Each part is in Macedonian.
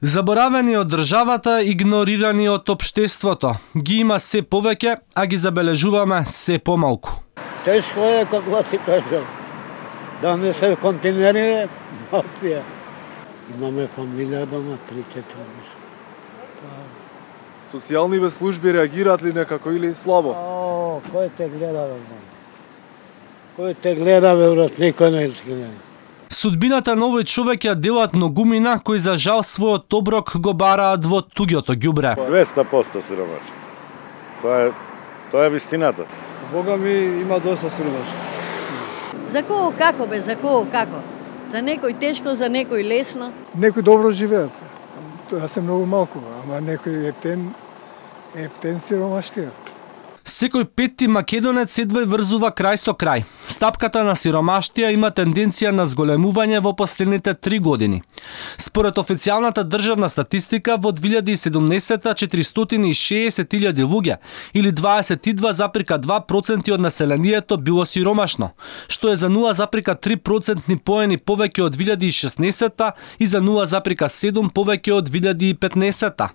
Заборавени од државата, игнорирани од општеството. Ги има се повеќе, а ги забележуваме се помалку. Тешко е, како ти кажам, да не се континери мафија. Имаме фамилија дома, 3-4 души. Социјалниве служби реагираат ли некако или слабо? Кој те гледа, бе? Кој те гледа, бе, брат, никој не гледа. Судбината на овој човек ја делат многумина кои за жал својот оброк го бараат во туѓото ѓубре. 200% сиромашни. Тоа е вистината. Бога ми има доста сиромашни. За кого како бе, за кого како? За некој тешко, за некој лесно. Некои добро живеат. Тоа се многу малку, ама некој ептен сиромаштија. Секој петти македонец едва врзува крај со крај. Стапката на сиромаштија има тенденција на зголемување во последните 3 години. Според официјалната државна статистика, во 2017 460.000 луѓе, или 22,2% од населението било сиромашно, што е за 0,3% поени повеќе од 2016 и за 0,7 повеќе од 2015.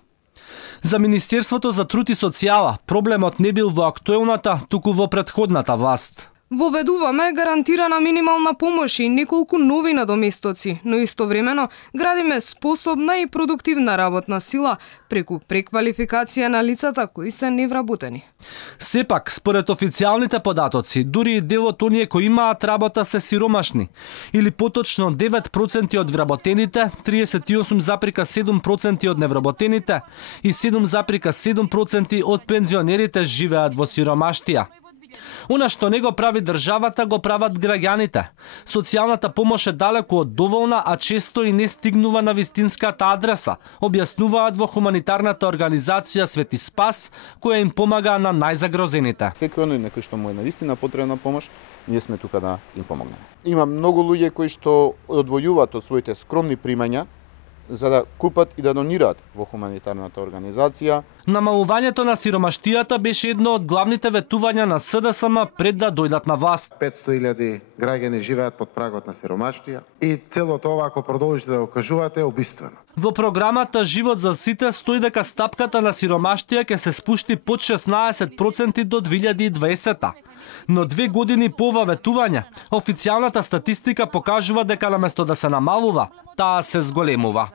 За Министерството за труд и социјала проблемот не бил во актуелната, туку во претходната власт. Воведуваме гарантирана минимална помош и неколку нови надоместоци, но истовремено градиме способна и продуктивна работна сила преку преквалификација на лицата кои се невработени. Сепак, според официјалните податоци, дури и дел од оние кои имаат работа се сиромашни, или поточно 9% од вработените, 38,7% од невработените и 7,7% од пензионерите живеат во сиромаштија. Она што не го прави државата, го прават граѓаните. Социјалната помош е далеку од доволна, а често и не стигнува на вистинската адреса, објаснуваат во хуманитарната организација Свети Спас, која им помага на најзагрозените. Секој оној некој што му е навистина потребна помош, ние сме тука да им помогнеме. Има многу луѓе кои што одвојуваат од своите скромни примања за да купат и да донираат во хуманитарната организација. Намалувањето на сиромаштијата беше едно од главните ветувања на СДСМ пред да дојдат на власт. 500.000 граѓани живеат под прагот на сиромаштија и целото ова, ако продолжите да го кажувате, е убиствено. Во програмата Живот за сите стои дека стапката на сиромаштија ќе се спушти под 16% до 2020. Но 2 години по ова ветување, официјалната статистика покажува дека наместо да се намалува, таа се зголемува.